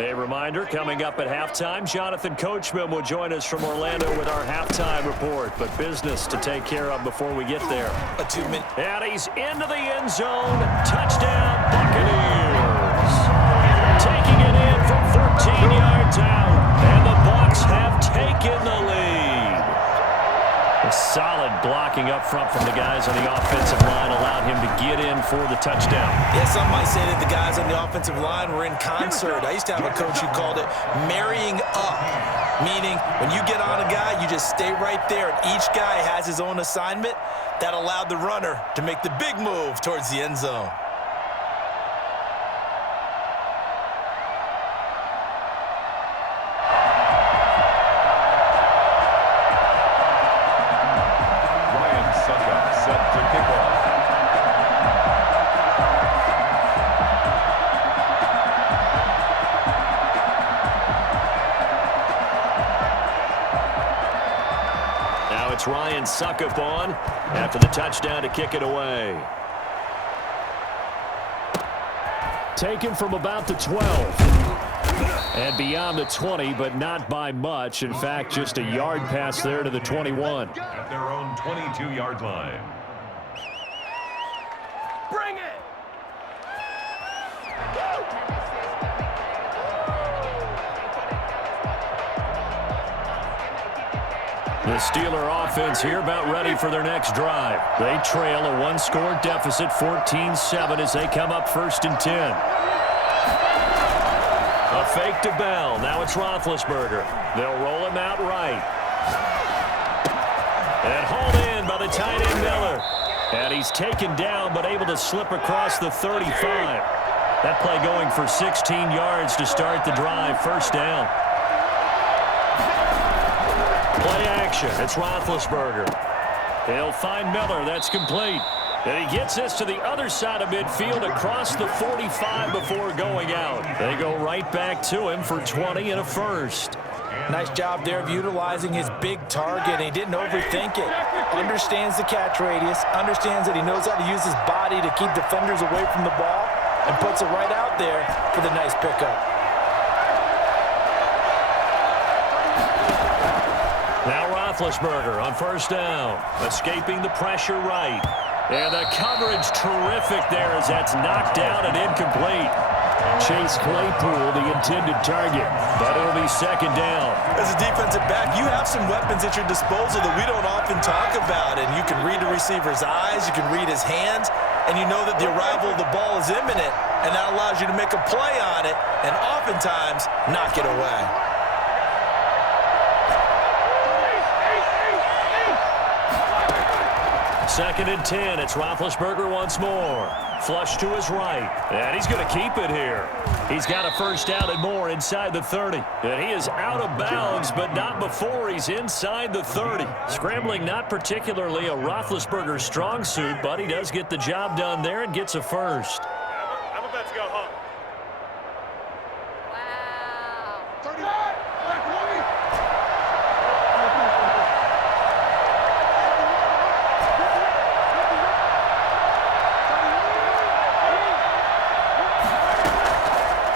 A reminder, coming up at halftime, Jonathan Coachman will join us from Orlando with our halftime report. But business to take care of before we get there. A 2-minute. And he's into the end zone. Touchdown, Buccaneers. Taking it in from 14 yards out. And the Bucs have taken the lead. A solid blocking up front from the guys on the offensive line allowed him to get in for the touchdown. Yeah, some might say that the guys on the offensive line were in concert. I used to have a coach who called it marrying up, meaning when you get on a guy, you just stay right there, and each guy has his own assignment. That allowed the runner to make the big move towards the end zone. It's Ryan Succop on after the touchdown to kick it away. Taken from about the 12. And beyond the 20, but not by much. In fact, just a yard pass there to the 21. At their own 22-yard line. Bring it! The Steeler offense here about ready for their next drive. They trail a one-score deficit, 14-7, as they come up 1st and 10. A fake to Bell. Now it's Roethlisberger. They'll roll him out right. And hauled in by the tight end Miller. And he's taken down but able to slip across the 35. That play going for 16 yards to start the drive. 1st down. Play action. It's Roethlisberger. He'll find Miller. That's complete. And he gets this to the other side of midfield across the 45 before going out. They go right back to him for 20 and a first. Nice job there of utilizing his big target. He didn't overthink it. Understands the catch radius. Understands that he knows how to use his body to keep defenders away from the ball. And puts it right out there for the nice pickup. Now Roethlisberger on 1st down. Escaping the pressure right. And the coverage terrific there as that's knocked down and incomplete. Chase Claypool, the intended target, but it'll be 2nd down. As a defensive back, you have some weapons at your disposal that we don't often talk about, and you can read the receiver's eyes, you can read his hands, and you know that the arrival of the ball is imminent, and that allows you to make a play on it and oftentimes knock it away. Second and 10. It's Roethlisberger once more. Flush to his right. And he's going to keep it here. He's got a 1st down and more inside the 30. And he is out of bounds, but not before he's inside the 30. Scrambling not particularly a Roethlisberger strong suit, but he does get the job done there and gets a first. I'm about to go home.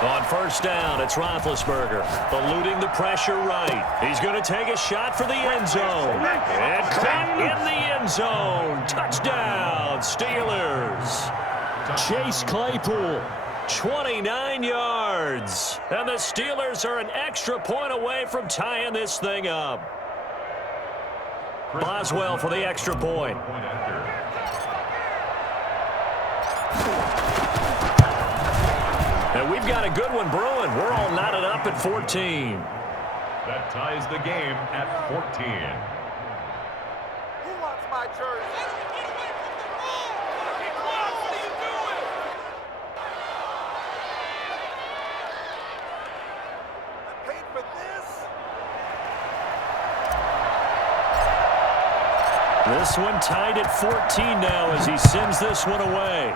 On 1st down, it's Roethlisberger, eluding the pressure right. He's going to take a shot for the end zone. And caught in the end zone. Touchdown, Steelers. Chase Claypool, 29 yards. And the Steelers are an extra point away from tying this thing up. Boswell for the extra point. And we've got a good one brewing. We're all knotted up at 14. That ties the game at 14. Who wants my jersey? I paid for this. This one tied at 14 now as he sends this one away.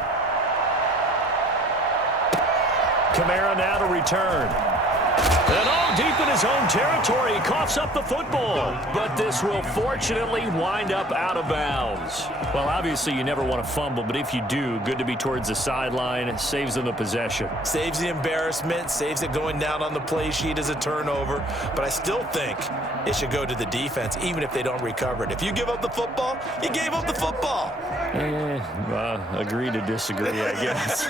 Kamara now to return. And all deep in his own territory, he coughs up the football. But this will fortunately wind up out of bounds. Well, obviously you never want to fumble, but if you do, good to be towards the sideline. It saves them the possession. Saves the embarrassment, saves it going down on the play sheet as a turnover. But I still think it should go to the defense, even if they don't recover it. If you give up the football, you gave up the football. Agree to disagree, I guess.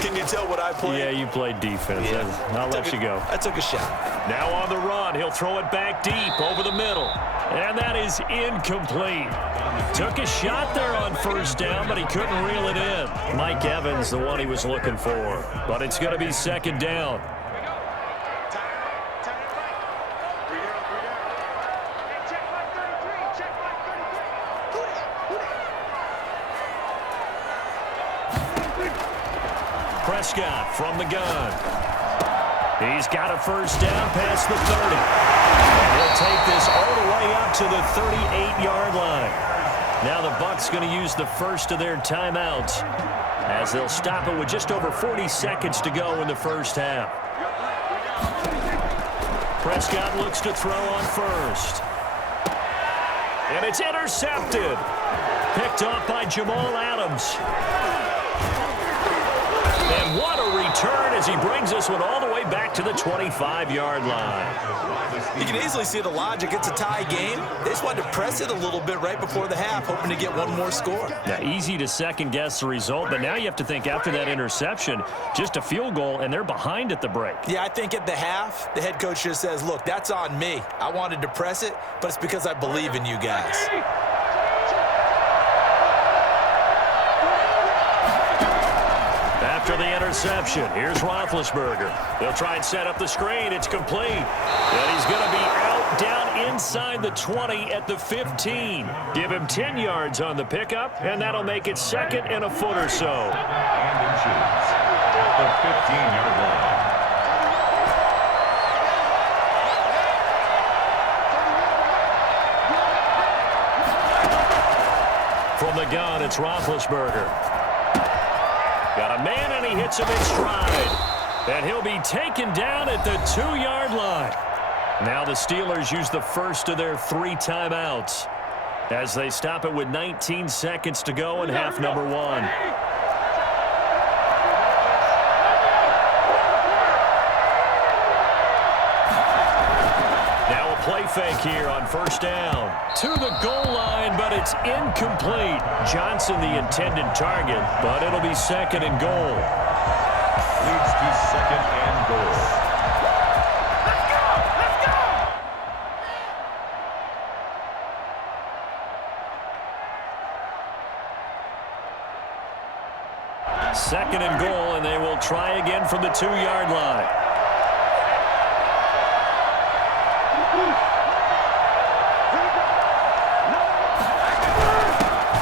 Can you tell what I played? Yeah, you played defense. Yeah. I'll let you go. I took a shot. Now on the run, he'll throw it back deep over the middle. And that is incomplete. Took a shot there on first down, but he couldn't reel it in. Mike Evans, the one he was looking for. But it's going to be second down. Prescott from the gun. He's got a first down past the 30. And he'll take this all the way up to the 38-yard line. Now the Bucs going to use the first of their timeouts as they'll stop it with just over 40 seconds to go in the first half. Prescott looks to throw on first. And it's intercepted. Picked off by Jamal Adams. And what a return as he brings this one all the way back to the 25-yard line. You can easily see the logic. It's a tie game. They just wanted to press it a little bit right before the half, hoping to get one more score. Yeah, easy to second-guess the result, but now you have to think after that interception, just a field goal, and they're behind at the break. Yeah, I think at the half, the head coach just says, look, that's on me. I wanted to press it, but it's because I believe in you guys. After the interception, here's Roethlisberger. They'll try and set up the screen. It's complete. And he's going to be out down inside the 20 at the 15. Give him 10 yards on the pickup, and that'll make it second and a foot or so. And inches at the 15-yard line. From the gun, it's Roethlisberger. Got a man, and he hits him in stride. And he'll be taken down at the 2-yard line. Now the Steelers use the first of their 3 timeouts as they stop it with 19 seconds to go in half number 1. Now a play fake here on first down. To the goal line, but it's incomplete. Johnson the intended target, but it'll be second and goal. Leads to second and goal. Second and goal, and they will try again from the 2-yard line.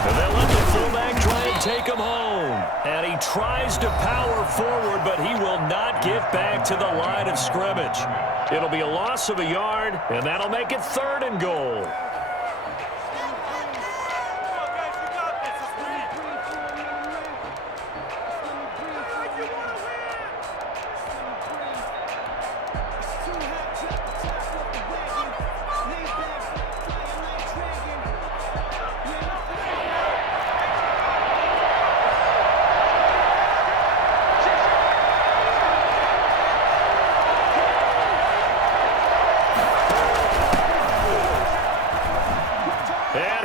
And they'll let the fullback try and take him home. And he tries to power forward, but he will not get back to the line of scrimmage. It'll be a loss of a yard, and that'll make it third and goal.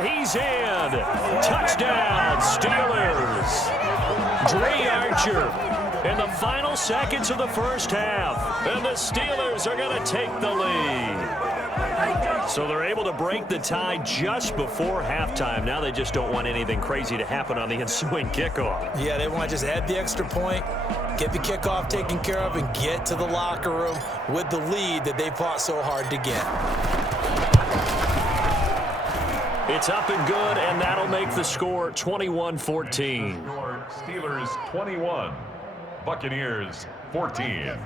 He's in. Touchdown, Steelers. Dre Archer in the final seconds of the first half. And the Steelers are going to take the lead. So they're able to break the tie just before halftime. Now they just don't want anything crazy to happen on the ensuing kickoff. Yeah, they want to just add the extra point, get the kickoff taken care of, and get to the locker room with the lead that they fought so hard to get. It's up and good, and that'll make the score 21-14. Steelers 21, Buccaneers 14.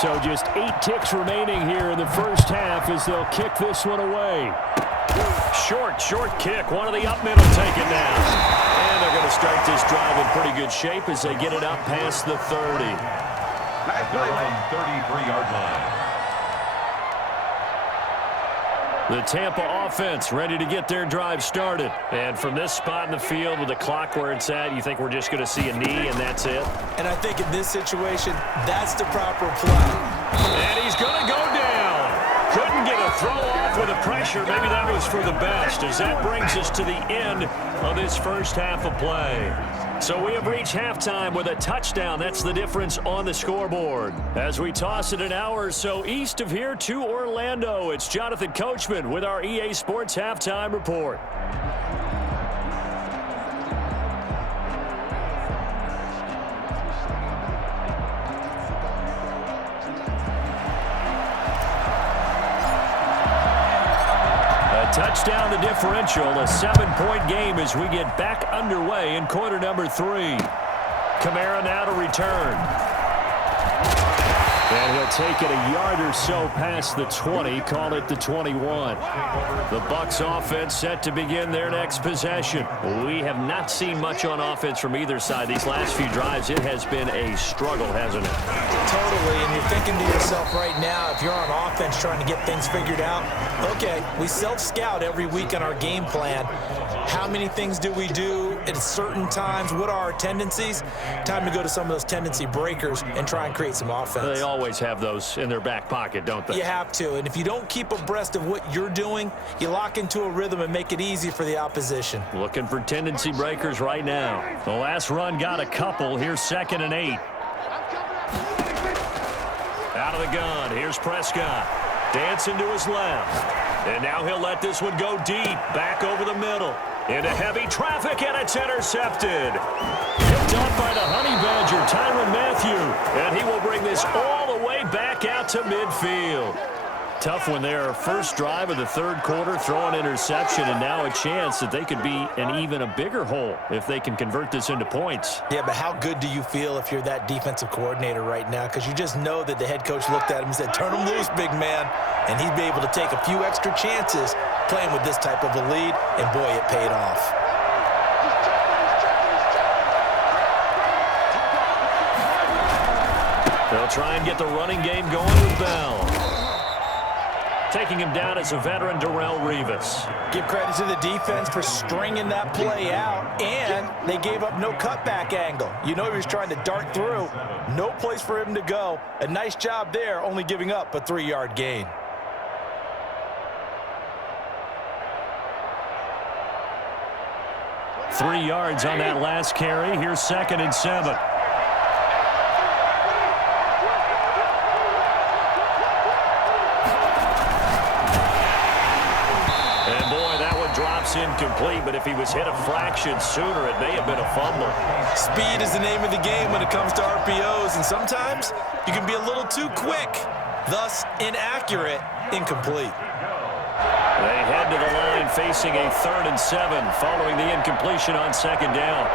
So just 8 ticks remaining here in the first half as they'll kick this one away. Short kick. One of the up middle taken down. And they're going to start this drive in pretty good shape as they get it up past the 30. They're on 33-yard line. The Tampa offense ready to get their drive started. And from this spot in the field with the clock where it's at, you think we're just going to see a knee and that's it? And I think in this situation, that's the proper play. And he's going to go down. Couldn't get a throw off with the pressure. Maybe that was for the best as that brings us to the end of this first half of play. So we have reached halftime with a touchdown. That's the difference on the scoreboard. As we toss it an hour or so east of here to Orlando, it's Jonathan Coachman with our EA Sports Halftime Report. Touchdown the differential, a 7-point game as we get back underway in quarter number 3. Kamara now to return. And he'll take it a yard or so past the 20, call it the 21. The Bucs offense set to begin their next possession. We have not seen much on offense from either side these last few drives. It has been a struggle, hasn't it? Totally, and you're thinking to yourself right now, if you're on offense trying to get things figured out, okay, we self-scout every week on our game plan. How many things do we do at certain times? What are our tendencies? Time to go to some of those tendency breakers and try and create some offense. They always have those in their back pocket, don't they? You have to, and if you don't keep abreast of what you're doing, you lock into a rhythm and make it easy for the opposition. Looking for tendency breakers right now. The last run got a couple. Here's 2nd and 8. Out of the gun. Here's Prescott. Dancing to his left. And now he'll let this one go deep. Back over the middle. Into heavy traffic, and it's intercepted. Picked up by the Honey Badger, Tyrann Mathieu. And he will bring this all the way back out to midfield. Tough when they're first drive of the third quarter, throw an interception, and now a chance that they could be in even a bigger hole if they can convert this into points. Yeah, but how good do you feel if you're that defensive coordinator right now? Because you just know that the head coach looked at him and said, turn him loose, big man. And he'd be able to take a few extra chances playing with this type of a lead, and boy, it paid off. They'll try and get the running game going with Bell. Taking him down is a veteran, Darrelle Revis. Give credit to the defense for stringing that play out, and they gave up no cutback angle. You know he was trying to dart through. No place for him to go. A nice job there, only giving up a 3-yard gain. Three yards on that last carry. Here's 2nd and 7. Incomplete, but if he was hit a fraction sooner, it may have been a fumble. Speed is the name of the game when it comes to RPOs, and sometimes you can be a little too quick, thus inaccurate, incomplete. They head to the line facing a 3rd and 7 following the incompletion on 2nd down.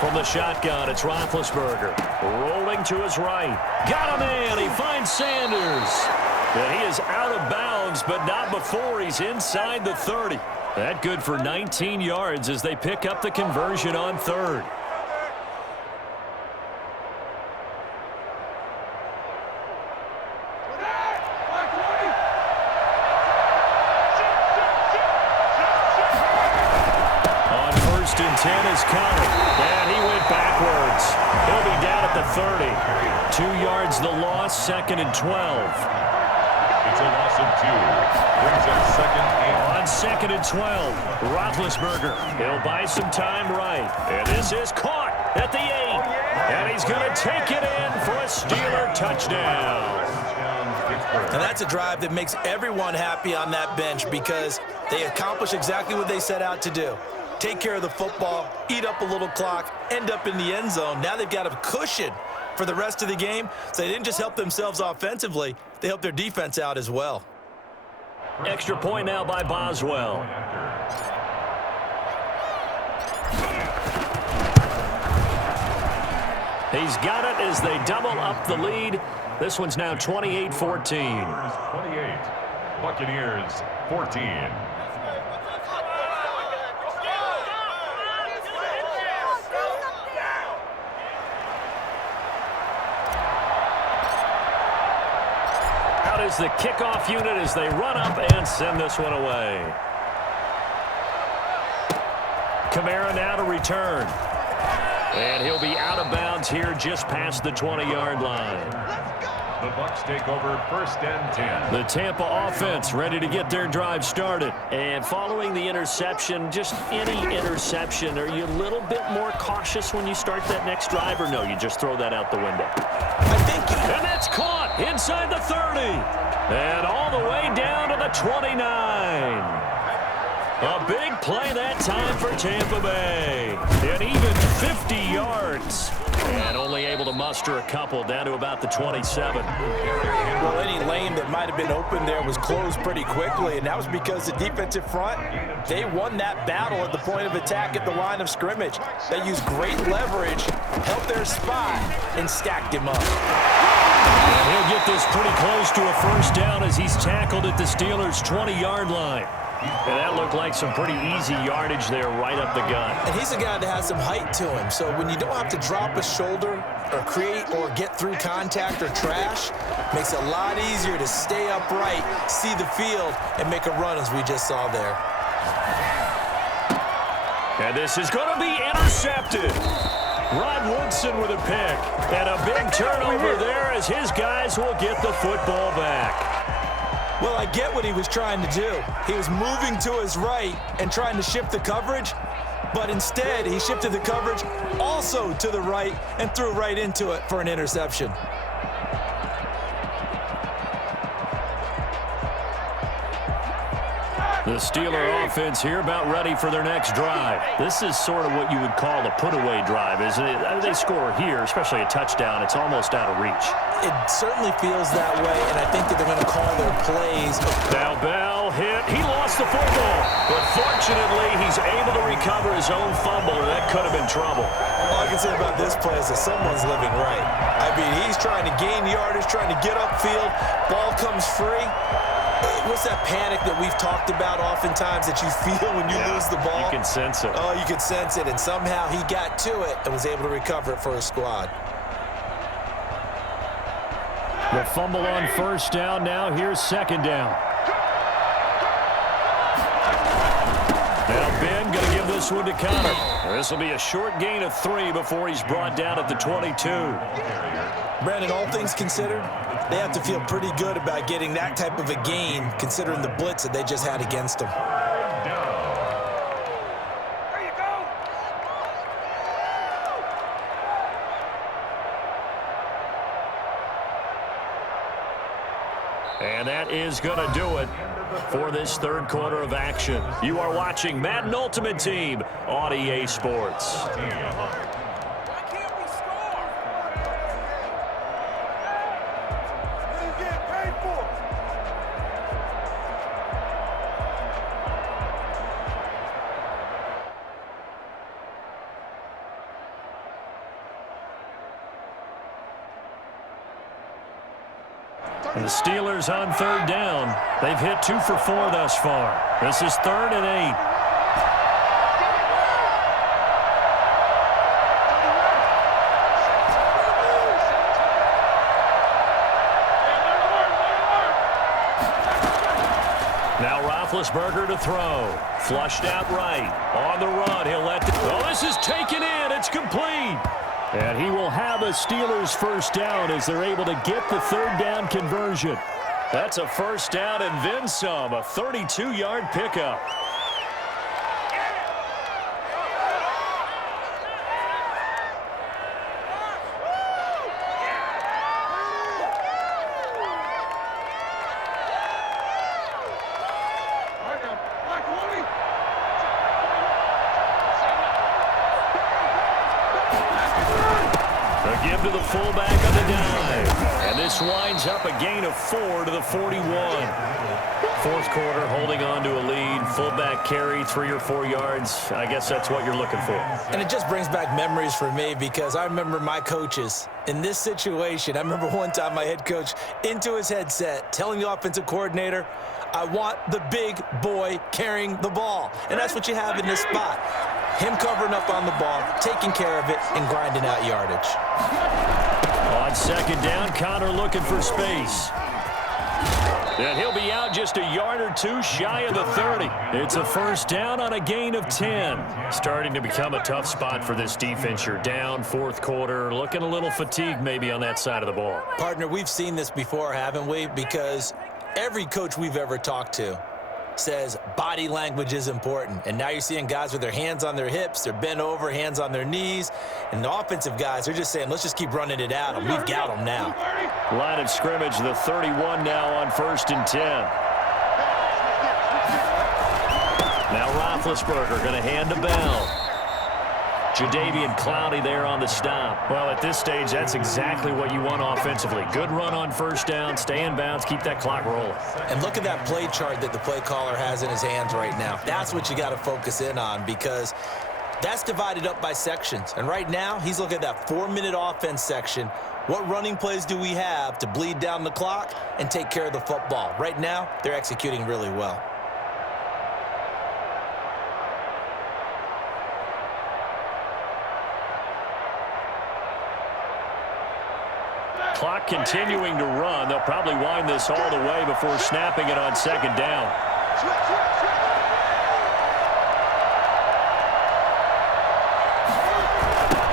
From the shotgun, it's Roethlisberger. Rolling to his right. Got a man. He finds Sanders. And he is out of bounds, but not before he's inside the 30. That good for 19 yards as they pick up the conversion on 3rd. On 1st and 10 is Conner. And he went backwards. He'll be down at the 30. 2 yards the loss, 2nd and 12. It's a loss of 2. Brings up 2nd and... On 2nd and 12, Roethlisberger. He'll buy some time right. And this is caught at the 8. And he's going to take it in for a Steeler touchdown. And that's a drive that makes everyone happy on that bench because they accomplish exactly what they set out to do. Take care of the football, eat up a little clock, end up in the end zone. Now they've got a cushion for the rest of the game. So they didn't just help themselves offensively, they helped their defense out as well. Extra point now by Boswell. He's got it as they double up the lead. This one's now 28-14. 28. Buccaneers 14. Out is the kickoff unit as they run up and send this one away. Kamara now to return. And he'll be out of bounds here just past the 20-yard line. The Bucs take over 1st and 10. The Tampa offense ready to get their drive started. And following the interception, just any interception, are you a little bit more cautious when you start that next drive, or no, you just throw that out the window? And that's caught inside the 30. And all the way down to the 29. A big play that time for Tampa Bay. And even 50 yards. And only able to muster a couple down to about the 27. Well, any lane that might have been open there was closed pretty quickly, and that was because the defensive front, they won that battle at the point of attack at the line of scrimmage. They used great leverage, held their spot, and stacked him up. And he'll get this pretty close to a first down as he's tackled at the Steelers' 20-yard line. And that looked like some pretty easy yardage there right up the gut. And he's a guy that has some height to him, so when you don't have to drop a shoulder or create or get through contact or trash, makes it a lot easier to stay upright, see the field, and make a run as we just saw there. And this is going to be intercepted. Rod Woodson with a pick. And a big turnover there as his guys will get the football back. Well, I get what he was trying to do. He was moving to his right and trying to shift the coverage, but instead he shifted the coverage also to the right and threw right into it for an interception. The Steeler offense here about ready for their next drive. This is sort of what you would call a put-away drive, isn't it? They score here, especially a touchdown. It's almost out of reach. It certainly feels that way, and I think that they're going to call their plays. Now Bell hit. He lost the football, but fortunately he's able to recover his own fumble, and that could have been trouble. All I can say about this play is that someone's living right. I mean, he's trying to gain yardage, trying to get upfield. Ball comes free. What's that panic that we've talked about oftentimes that you feel when you lose the ball? You can sense it. Oh, you can sense it, and somehow he got to it and was able to recover it for his squad. The fumble on first down. Now here's second down. Now Ben going to give this one to Connor. This will be a short gain of 3 before he's brought down at the 22. Brandon, all things considered, they have to feel pretty good about getting that type of a gain considering the blitz that they just had against them. And that is going to do it for this third quarter of action. You are watching Madden Ultimate Team on EA Sports. And the Steelers on third down. They've hit 2 for 4 thus far. This is 3rd and 8. Now Roethlisberger to throw. Flushed out right. On the run. He'll let this is taken in. It's complete. And he will have a Steelers first down as they're able to get the third down conversion. That's a first down and then some, a 32-yard pickup. The They'll give to the fullback on the dive. And this winds up a gain of 4 to the 41. Fourth quarter, holding on to a lead. Fullback carry, 3 or 4 yards. I guess that's what you're looking for. And it just brings back memories for me because I remember my coaches in this situation. I remember one time my head coach into his headset telling the offensive coordinator, I want the big boy carrying the ball. And that's what you have in this spot. Him covering up on the ball, taking care of it, and grinding out yardage. On second down, Connor looking for space. And he'll be out just a yard or 2 shy of the 30. It's a first down on a gain of 10. Starting to become a tough spot for this defense. You're down fourth quarter, looking a little fatigued maybe on that side of the ball. Partner, we've seen this before, haven't we? Because every coach we've ever talked to says body language is important. And now you're seeing guys with their hands on their hips, they're bent over, hands on their knees. And the offensive guys are just saying, let's just keep running it at them. We've got them now. Line of scrimmage, the 31 now on 1st and 10. Now Roethlisberger going to hand to Bell. Jadeveon Clowney there on the stop. Well, at this stage, that's exactly what you want offensively. Good run on first down, stay in bounds, keep that clock rolling. And look at that play chart that the play caller has in his hands right now. That's what you got to focus in on because that's divided up by sections. And right now, he's looking at that 4-minute offense section. What running plays do we have to bleed down the clock and take care of the football? Right now, they're executing really well. Clock continuing to run. They'll probably wind this all the way before snapping it on second down.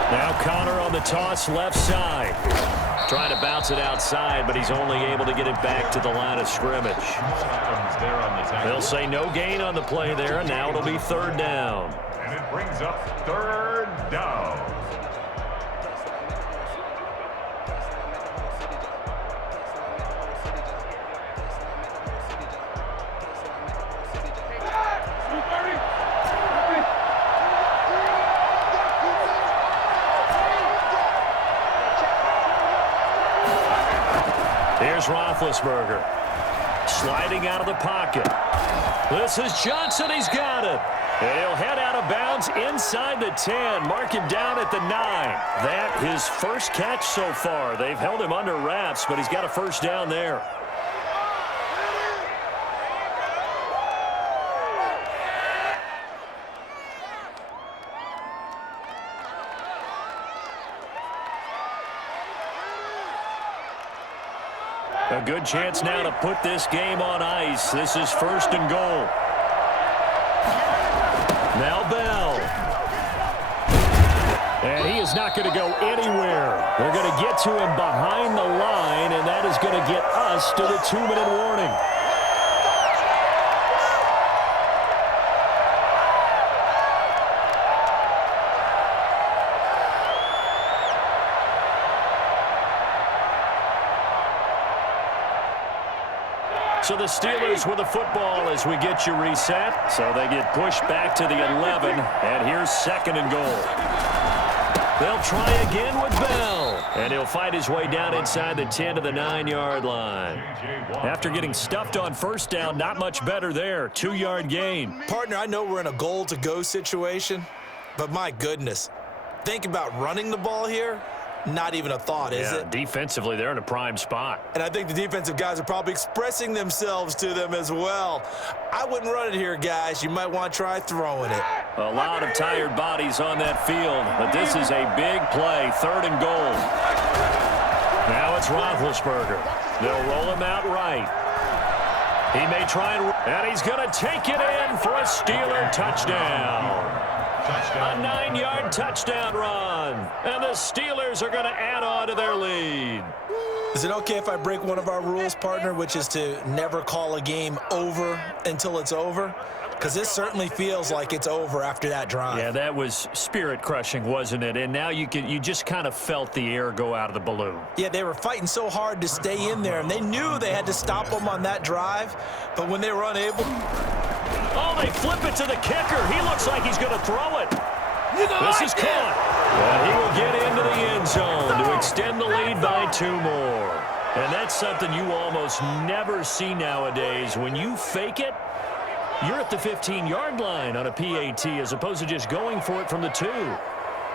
Now Connor on the toss left side. Trying to bounce it outside, but he's only able to get it back to the line of scrimmage. They'll say no gain on the play there, and now it'll be third down. And it brings up third down. Here's Roethlisberger. Sliding out of the pocket. This is Johnson. He's got it. And he'll head out of bounds inside the 10. Mark him down at the 9. That his first catch so far. They've held him under wraps, but he's got a first down there. A good chance now to put this game on ice. This is first and goal. Now Bell. And he is not going to go anywhere. They're going to get to him behind the line, and that is going to get us to the 2-minute warning. So the Steelers with the football as we get you reset. So they get pushed back to the 11, and here's second and goal. They'll try again with Bell, and he'll fight his way down inside the 10 to the 9-yard line. After getting stuffed on first down, not much better there. 2-yard gain. Partner, I know we're in a goal-to-go situation, but my goodness, think about running the ball here. Not even a thought, is it? Defensively, they're in a prime spot. And I think the defensive guys are probably expressing themselves to them as well. I wouldn't run it here, guys. You might want to try throwing it. A lot of tired bodies on that field, but this is a big play, third and goal. Now it's Roethlisberger. They'll roll him out right. He may try and he's going to take it in for a Steeler touchdown. A 9-yard touchdown run. And the Steelers are going to add on to their lead. Is it okay if I break one of our rules, partner, which is to never call a game over until it's over? Because this certainly feels like it's over after that drive. Yeah, that was spirit-crushing, wasn't it? And now you just kind of felt the air go out of the balloon. Yeah, they were fighting so hard to stay in there, and they knew they had to stop them on that drive. But when they were unable... Oh, they flip it to the kicker. He looks like he's going to throw it. This is caught. And he will get into the end zone to 2 more. And that's something you almost never see nowadays. When you fake it, you're at the 15-yard line on a PAT as opposed to just going for it from the 2.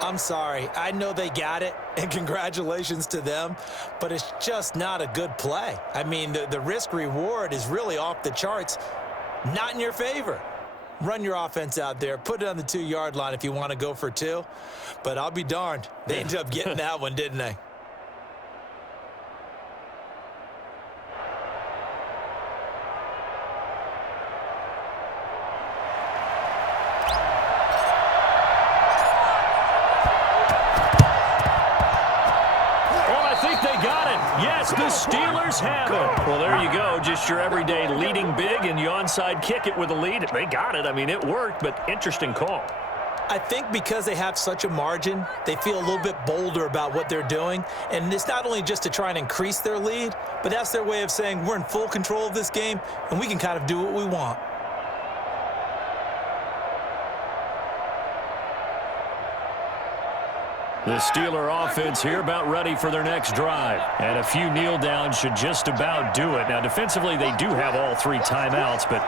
I'm sorry. I know they got it, and congratulations to them, but it's just not a good play. I mean, the risk-reward is really off the charts, not in your favor. Run your offense out there. Put it on the 2-yard line if you want to go for 2, but I'll be darned. They ended up getting that one, didn't they? The Steelers have it. Well, there you go. Just your everyday leading big, and you onside kick it with a lead. They got it. I mean, it worked, but interesting call. I think because they have such a margin, they feel a little bit bolder about what they're doing. And it's not only just to try and increase their lead, but that's their way of saying we're in full control of this game, and we can kind of do what we want. The Steeler offense here about ready for their next drive. And a few kneel downs should just about do it. Now, defensively, they do have all 3 timeouts, but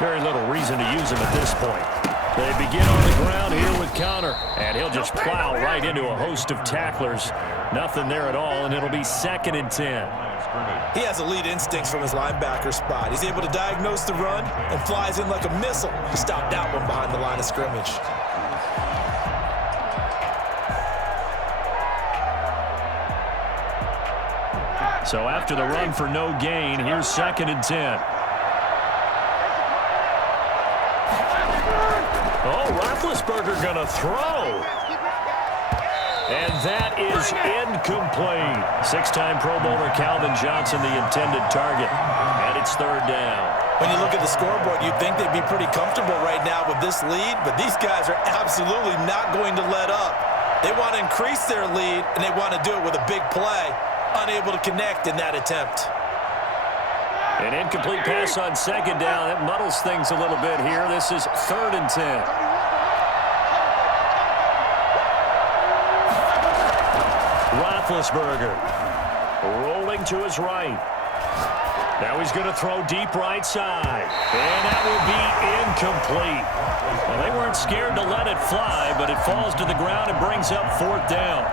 very little reason to use them at this point. They begin on the ground here with Conner, and he'll just plow right into a host of tacklers. Nothing there at all, and it'll be 2nd and 10. He has elite instincts from his linebacker spot. He's able to diagnose the run and flies in like a missile to stop that one behind the line of scrimmage. So after the run for no gain, here's 2nd and 10. Oh, Roethlisberger going to throw. And that is incomplete. 6-time Pro Bowler Calvin Johnson, the intended target. And it's 3rd down. When you look at the scoreboard, you'd think they'd be pretty comfortable right now with this lead, but these guys are absolutely not going to let up. They want to increase their lead, and they want to do it with a big play. Unable to connect in that attempt. An incomplete pass on 2nd down. That muddles things a little bit here. This is 3rd and 10. Roethlisberger rolling to his right. Now he's going to throw deep right side. And that will be incomplete. Well, they weren't scared to let it fly, but it falls to the ground and brings up 4th down.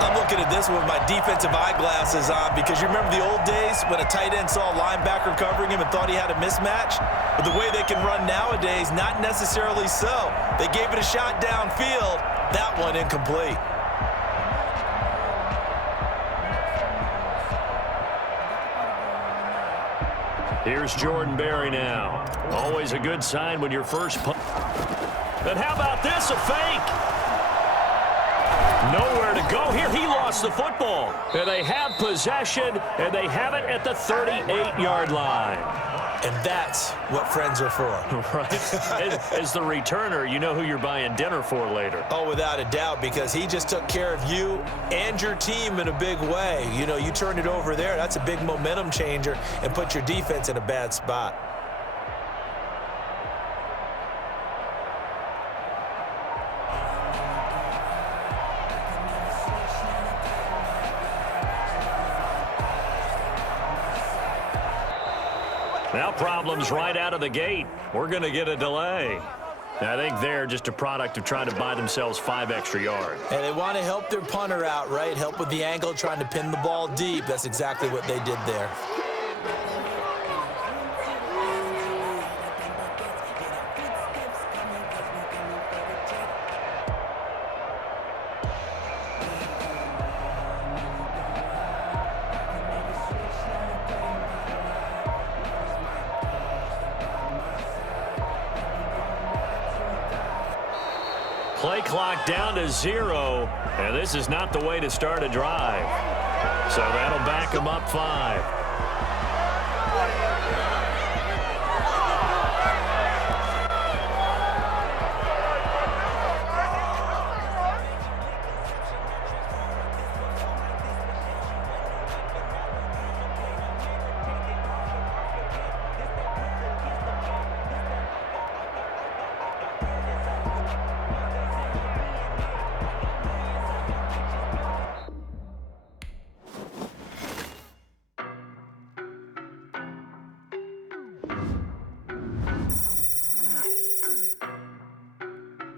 I'm looking at this one with my defensive eyeglasses on because you remember the old days when a tight end saw a linebacker covering him and thought he had a mismatch? But the way they can run nowadays, not necessarily so. They gave it a shot downfield. That one incomplete. Here's Jordan Berry now. Always a good sign when your first punt. But how about this, a fake? Nowhere to go here. He lost the football. And they have possession, and they have it at the 38-yard line. And that's what friends are for. Right. As the returner, you know who you're buying dinner for later. Oh, without a doubt, because he just took care of you and your team in a big way. You know, you turned it over there. That's a big momentum changer and put your defense in a bad spot. Now problems right out of the gate. We're going to get a delay. I think they're just a product of trying to buy themselves 5 extra yards. And they want to help their punter out, right? Help with the angle, trying to pin the ball deep. That's exactly what they did there. Play clock down to 0, and this is not the way to start a drive. So that'll back them up 5.